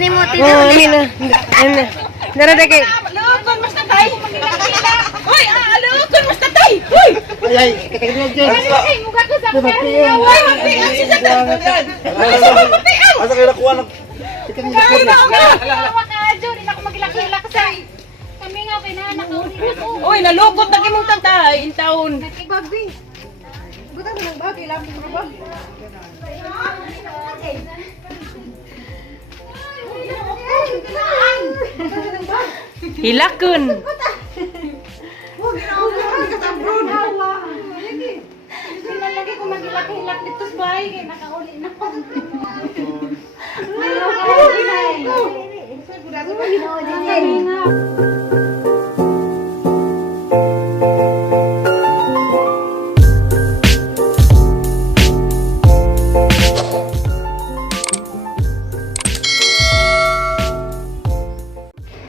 ni mo Oh, mina. Narada kay. Alukon mas tatay. Hoy, alukon mas tatay. Hoy. Ay, kakagod dyan. Ay, mukha ko sa Mabatiyan. Hoy, magtian si tatay. Asa kayo nakuha ng... Kain na ako. Tawa ka, Jo. Di na ako maglaki-laki sa. Kami nga, pinahanak ako. Hoy, nalukot na kimong tatay in taon. Babi. Butang ng babi, lamang ng babi. Hilakon. Lagi ko maglaki-laki dito sa bahay. Kaya nakauli na ko.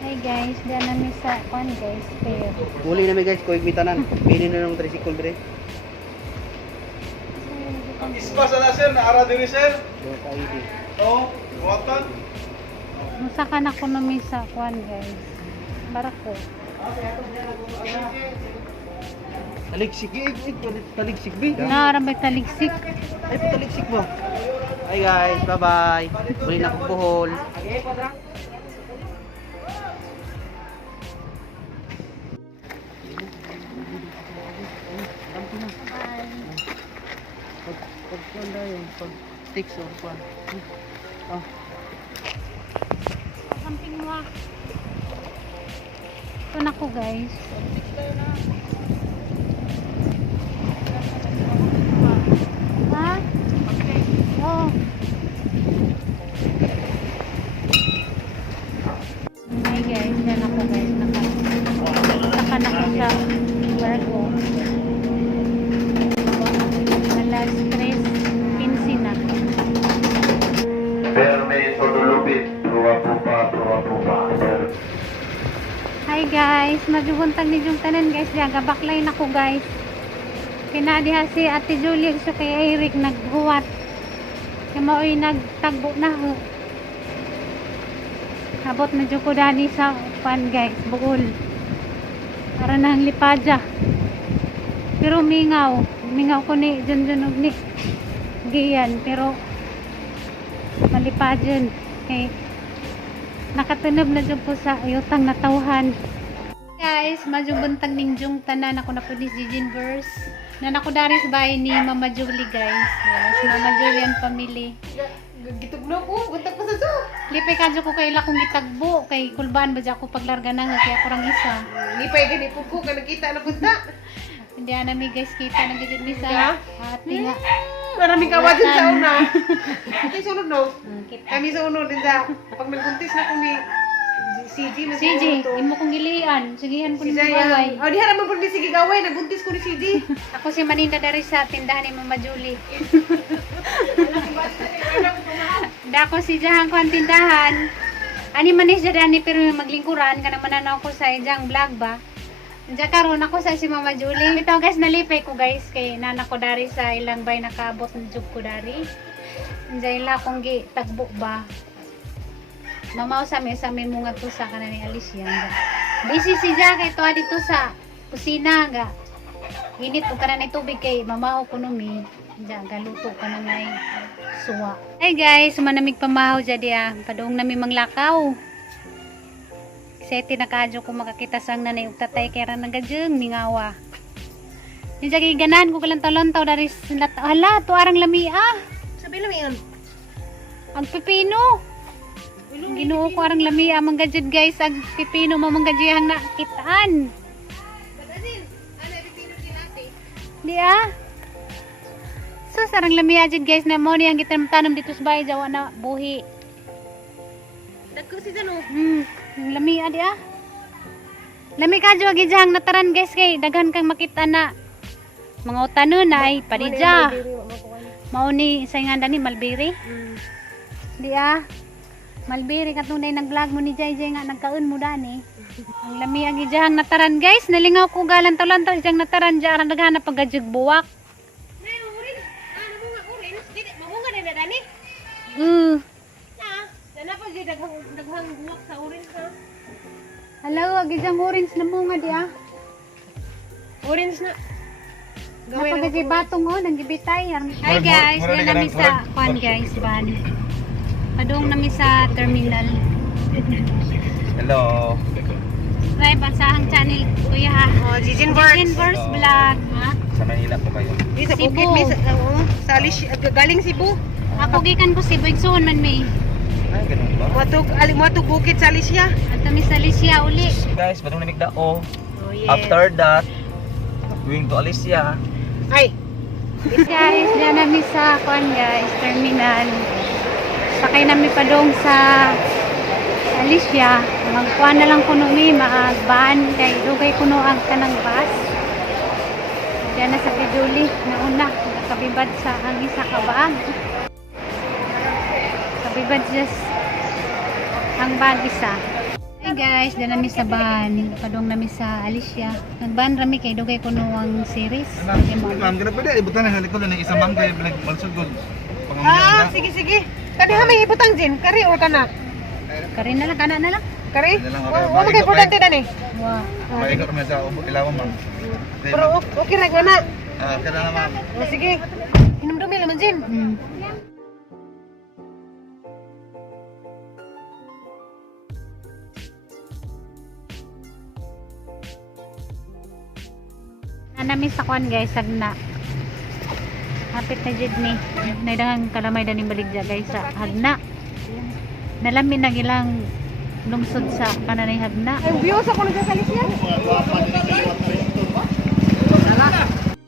Hi guys, diyan na mi sa kon guys, pero Uli namin guys, kuwig mitanan. Pinin na ng tricycle dire. Ispas na sir, naara diri sir. Do kaidi. Oh, buwatan. musakan ako na mi sa kon guys. Barako. Taligsik, taligsik bi. Naarambay taligsik. Ay, taligsik mo. Hi guys, bye-bye. Uli na akong buhol. Pag pag sticks or kwan. Oh. Samping mo. Ito na ko guys. Ha? Oo. Hi guys, yan ako guys. Nakasakan ako sa work ko. Alas 3:15 na. Permesso dulupit, trua pupa. Hi guys, magbubuntag ni yung tanan guys. Diyan, gabaklay na ko guys. Kinadiha si Ate Julie so kay Eric naghuwat. Kaya mao'y nagtagbo na ho. Abot na dyan ko dani sa pan guys, bukol. Para nang lipadya. Pero mingaw ko ni Junjun og ni Gian, pero malipadyan. Kay nakatunob na dyan po sa ayutang natawhan. Guys, majubuntag ninjong tanan ako na po ni Jijin Verse. Na ako dari sa bahay ni Mama Julie guys. Yes, Mama Julie and family. Gitugno ko, buntag pa sa to. Lipay kadyo ko kay lakong gitagbo. Kay kulbaan ba dyan ako paglarga na nga. Kaya kurang isa. Lipay gani po ko, nakita na punta. Hindi na mi guys kita ng gijit ni sa ate nga. Maraming kawatin sa una. Ito yung sunod no? Kita. Kami sa unod din sa, pag nagbuntis na ko ni CG na CJ, imo kong gilian. Sigihan ko Si ni Jaya. Baway. Oh, diha naman po ni sige gaway, nagbuntis ko ni CG. Ako si Maninda dari sa tindahan ni Mama Julie. Dako si Jahang ko ang tindahan. Ani manis jadani pero maglingkuran ka naman na ako sa ijang vlog ba. Diyan karon ako sa si Mama Julie. Ito guys nalipay ko guys kay nana ko dari sa ilang bay nakaabot ng jug ko dari. Diyan ila kong gi tagbo ba. Mamaw sa mi mga to sa kanan ni Alicia. Busy si Jack kay to dito sa kusina ga. Init ko kanan ni tubig kay mamaw ko numi. Diyan galuto ka na ngay suwa. Hey guys, manamig pamahaw jadi padung nami manglakaw. Seti nakadyo ko makakita sang nanay ug tatay kay ra nagajeng mingawa. Ni jagi ganan ko kalantaw-lantaw dari hala to arang lamia. Sabi lang yun. Ang pipino. Ginoo ko arang lamia manggajud guys ang pipino mamanggajihang nakitaan. Di So sarang lamia jud guys na mo ni ang gitanam dito sa bahay jawa na buhi. Dagko si Dano. Ang lamia di Lami ka jud gijang nataran guys kay daghan kang makita na mga utanon na ay padija. Mao ni saingan ni Malbiri. Di Malbiri katunay nag-vlog mo ni Jay nga nagkaon mo dani. Ang lami ang gijang nataran guys, nalingaw ko galan taw-lantaw jang nataran ja arang daghan pag gajug buwak. daghang buwak sa orange ha. Hello, agizang orange na mo nga di ah. Orange na. Napagagi batong oh, nang gibitay. Hi guys, yan nami sa kwan guys, ban. Padung nami sa terminal. Hello. Subscribe ang sahang channel kuya ha. Oh, Jijin Birds. Inverse vlog ha. Sa Manila po kayo. Di sa Cebu. bukid, may sa Alicia, galing Cebu. Ako gikan ko si Boyson man may. Ay, ganun ba? Muatog bukid sa Alicia. At kami sa Alicia uli. Guys, badong namig dao. Oh, yes. After that, going to Alicia. Ay, Guys, diyan nami sa kwan guys, terminal. Sakay nami padong sa Alicia. Magkuha na lang kuno mi maagban kay dugay kuno ang kanang bus. Diyan na sa Piduli na una nakabibad sa ang isa ka baag. Kabibad just ang ban isa. Hey guys, diyan nami sa ban. Padong nami sa Alicia. Nagban rami kay dugay kuno ang series. Ma'am, gana pwede ibutan na ko lang isa ma'am kay balik balsod gud. Pangamya sige sige. Kadi ha may ibutang Jin, kari or kana? Karin na lang, kana na lang. Kari? Kaya lang, Oh, magay importante na ni. Wow. Maikot man sa ubo ilawan ma'am. Pero okay ra gana. Kada na ma'am. Oh, sige. Inom dumi naman Jin. Mm. Nanami sa kwan guys, sagna. Hapit na jud ni. Naidangang kalamay daning baligya guys sa hagna. Nalami na gilang lungsod sa kananay hagna. Ay, views ako nang sa Alicia.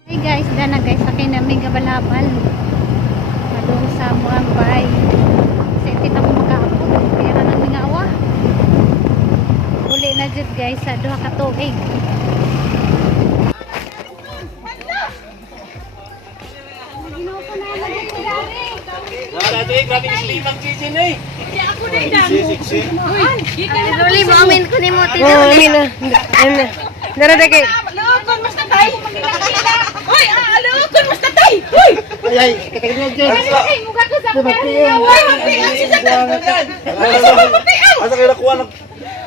Hey guys, dana guys, sakay namin gabalabal. Madung sa Muambay. Sa itin ako makaapod. Kaya na nang mga awa. Uli na jud guys sa duha ka tuig. Duli mo amin ko ni mo tito. Oh, amin na. Dara kay. Alukon mas tatay. Hoy, alukon mas tatay. Hoy. Ay, kakagnog dyan. Ay, mukha ko sa kanya. Hoy, magtian si tatay. Asa kayo nakuha ng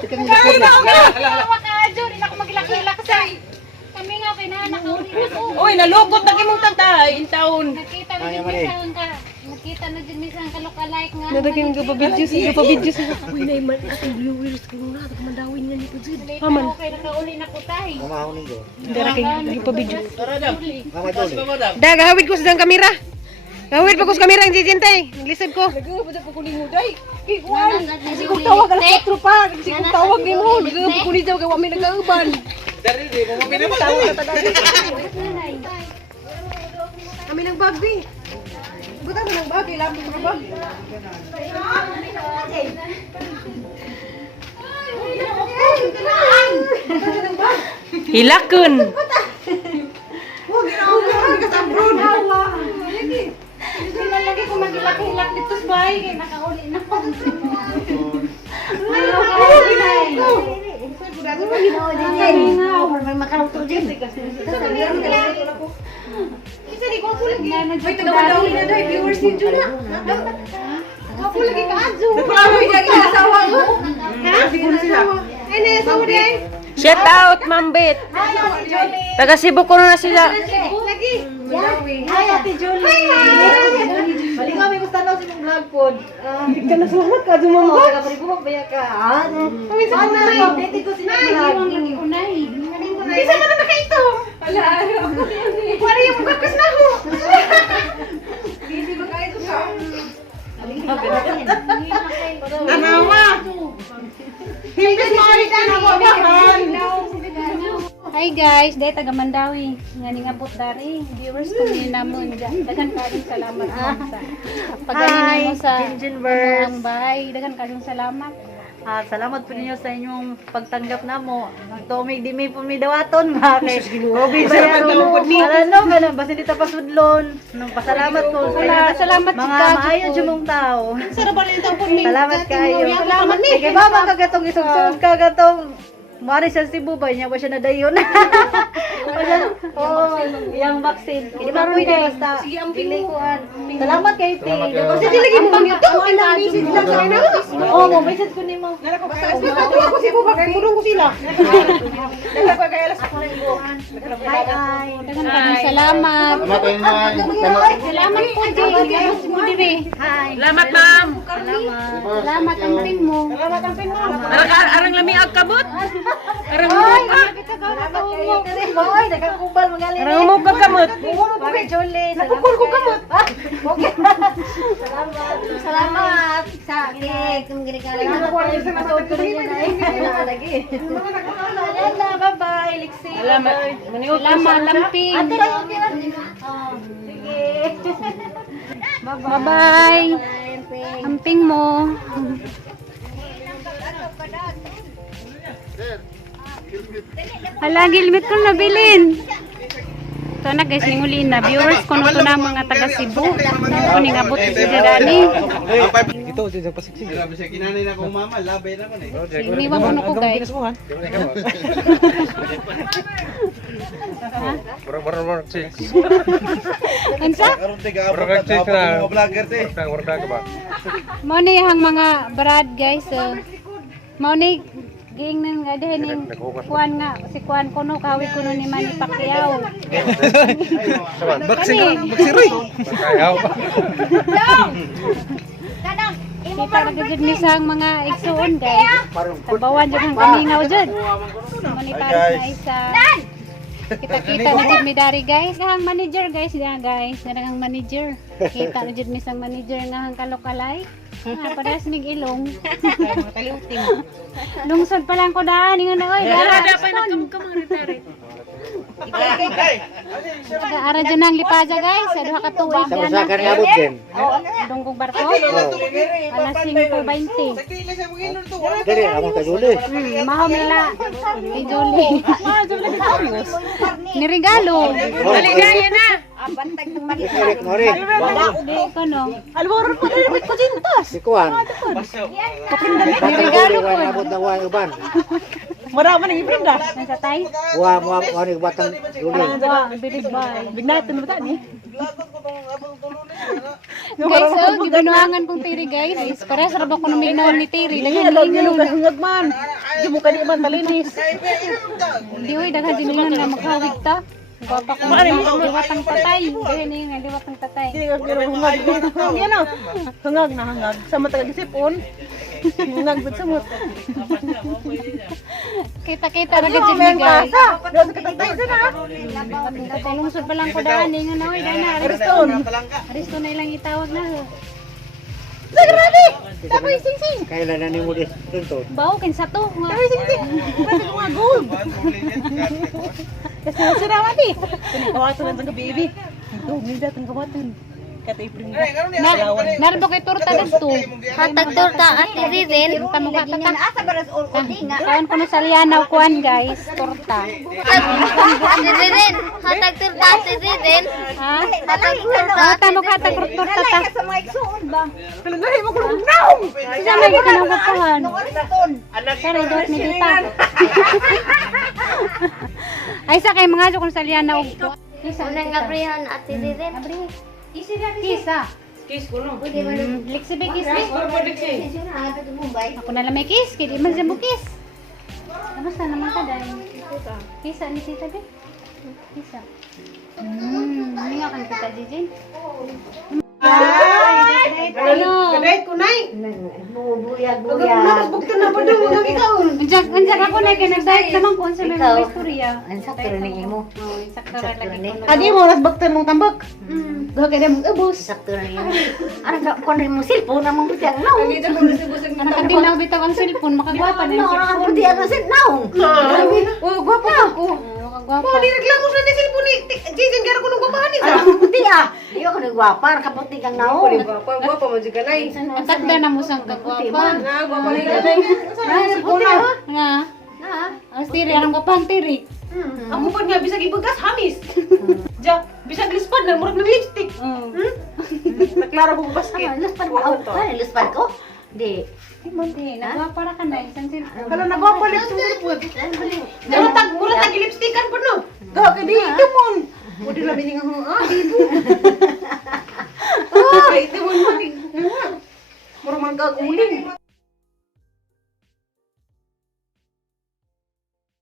Hawa ka jud, ina ko magilak-ilak sa. Kami nga kay na nakauli na ko. Hoy, nalukot na kimong tatay in taon. Nakita na jud minsan ka. Nakita na jud minsan ka look-alike nga. Nadaging gapabidyo. Uy, nay man atong viewers kay mo na mandawin nga ni Pujud. Aman. Okay, nakauli na ko tay. mamahunin ko. Dara kay gapabidyo. Mama Jolly. Da gahawid ko sa dang kamera. Gahawid pa ko sa kamera ang Jijin tay. Naglisod ko. Nagubod ko ni Muday. Siguro tawag Alas 4 pa. Siguro tawag ni mo. Nagubod ko ni Jaw kay wami nagauban. Kami ng bagbi. Buta mo ng bagbi, labi mo bag. Hilakon. lagi ko magilak-hilak dito sa bahay kay nakauli na ko. Shout out, Mambit. Taga Cebu ko na sila. Hi, Ate Julie. Balik kami gusto na sa mong vlog pod. Ika na salamat ka dumamo. Taga paribok baya ka. Kami sa unay. Update ko sila vlog. Lagi unay. Isa na na ito. Wala. Wala yung magkas na ho. Hindi ba kayo ito sa? Anawa. Himpis mo ulit na Hi guys, day taga Mandawi. Ngani nga put dari. Viewers ko ni namon. Dagan kadong salamat sa pagaling mo sa Gingenverse. Muambay. Dagan kadong salamat. Salamat po ninyo sa inyong pagtanggap na mo. Tomig di may pumidawaton ba kay Robin Bayaro. Ano ba basta dito pasudlon. Nung pasalamat ko Salamat mga sa maayo jud mong tao. Salamat Salamat kayo. Salamat ni. Kay baba kagatong isugsug kagatong Mari sa Cebu ba niya ba siya nadayon? Oh, yang vaksin. Hindi ba rin basta. Sige, ang pinikuan. Salamat kay Ti. Sige lagi mo nito. Ilang message lang sa ina. Oo, mo message ko nimo. Basta ako si Buba kay mulong ko sila. Dala ko kay alas ako na ibo. Hi. Dagan ka ng salamat. Salamat po, Jay. Mo dire. Hi. Salamat, ma'am. Salamat ang ping mo. Arang lami ag kabot. Arang mo ka. Boy, nagkakubal magaling. Arang mo ka kamot. Bakit Julie? Napukul ko kamot. Okay. Salamat sa cake. Kung ginigala na ako. Lagi. Yala, bye-bye, Lixi. Salamat. Salamat, lamping. Ate lang yung tira. Oh, sige. Bye-bye. Amping mo. Hala, gilmit ko nabilin. Ito na guys, ningulin na. Viewers ko nung na mga taga Cebu. Ako ningabot si Dani. Ito, siya pasiksik. Grabe siya, kinanay na kong mama, labay na ko na eh. Iniwan mo na ko guys. Barang chicks. Ansa? Karon tiga barang chicks na. Vlogger te. Mao ni ang mga brad guys. Mao ni ging nang gadahin ning kuan nga si kuan kuno kawi kuno ni Manny Pacquiao. Baksi Roy. Kita na gud ni sang mga igsuon guys. Tabawan jud ang kamingaw jud. Monetaris na isa. Kita-kita na jud mi dari guys. Ang manager guys, diyan guys. Ang manager. Kita na jud mi sang manager nga ang kalokalay. Parehas mig ilong. Lungsod pa lang ko daan ingon na oy. Dapat nagkamukam ang retire. Ara dyan ang lipaja guys. Sa duha ka tuig yan. Sa kan abot din. Dungkong barko. Alas 5:20. Dere, amo ka Juli. Mahom nila. Kay Julie. Nirigalo. Maligaya na. Direk mo rin. Di ko no. Alwaro pa rin ko jintas. Si Kuan. Nirigalo ko. Abot na wa uban. Marami nang ibrinda. Nasa tay. Wa ni batang Juli. Wa, bilig ba. Bignatan mo ta ni. Guys, oh, gibanuangan kong tiri guys. Para sa rabo ko numignaw ni tiri. Daghan Hello, din hello, yun. hangag man. Di mo kani man talinis. Di oy, daghan din yun na makawig ta. Gwapa ko na liwatang tatay. Dahil na yung liwatang tatay. Dili ka pero hangag. Yan o. Hangag na hangag. Sa mata kagisipon. Hangag bud sa mata. Kita-kita na gadget ni guys. Doon ka tatay na. Lungsod pa lang ko daan. Nga na oy, dahil na. Ariston. Aristo na ilang itawag na. Sagradi. Tapoy sing-sing. Kailan na ni mo dis tuntud. Bawo kin sa to. Tapoy sing-sing. Pwede ko nga gold. Kasi sinawa di. Kawato lang sa baby. Ito, hindi datang kawatin. Kata ipring. Narbo kay torta dito. Hatag torta at rin. Kamukha ta ka. Kaon ko na sa Lianaw kuan guys. Torta. Rin. Hatag torta at rin. Ha? Hatag torta. Tamo ka ta torta ta. Kalagahin mo ko ng naong. Isa may kinaugapahan. Pero dot ni dita. Ay sa kay mga jukon sa Lianaw. Unang gabrihan at rin. Kisa. Kiss ko no. Liksi be kiss. Ako na lang may kiss. Kaya di man siya mo kiss. Kamusta naman ka dahil? Kisa ni tita be? Kisa. Hindi nga kang tita Jijin. Ano? Kadait ko nay. Buyag-buyag. Buktan na pa daw mo ikaw. Anjak ako na kaya nag-diet naman ko sa may mga istorya. Ang sakto rin mo. Oo, sakto ra lagi ko. Adi mo, nasbaktan mong tambak. Duha ka na mong ubos. Sakto rin yun. Ano ka, kung rin mo cellphone na mong butang naong. Ano ka din na bitaw ang cellphone, makagwapa na yung Ang cellphone. puti ang nasin naong. Oh, gwapo ako. Makagwapa. Oh, di reklamo sa ni cellphone ni Jason kaya ko nung gwapahan ni sa. Ang puti ah. Iyo ko nagwapa, kaputi kang naong. Gwapo mo juga nay. Matakda na mo sang kagwapa. Na gwapo ni nay. Nga. Ang tiri, anong gwapang tiri? Ako pa nga bisag ibugas hamis. Ja, bisag lispad na murag ng lipstick. Naklaro ko basket. Luspad ko. Ano, luspad ko? Di. Hindi, nagwapara ka na. Isang cellphone. Kalau nagwapalit sa lipod. Murag tag lipstickan po no. Gawa ka di, tumon. Mudi na bining ang dito. Ito mo. Murag man kaguling.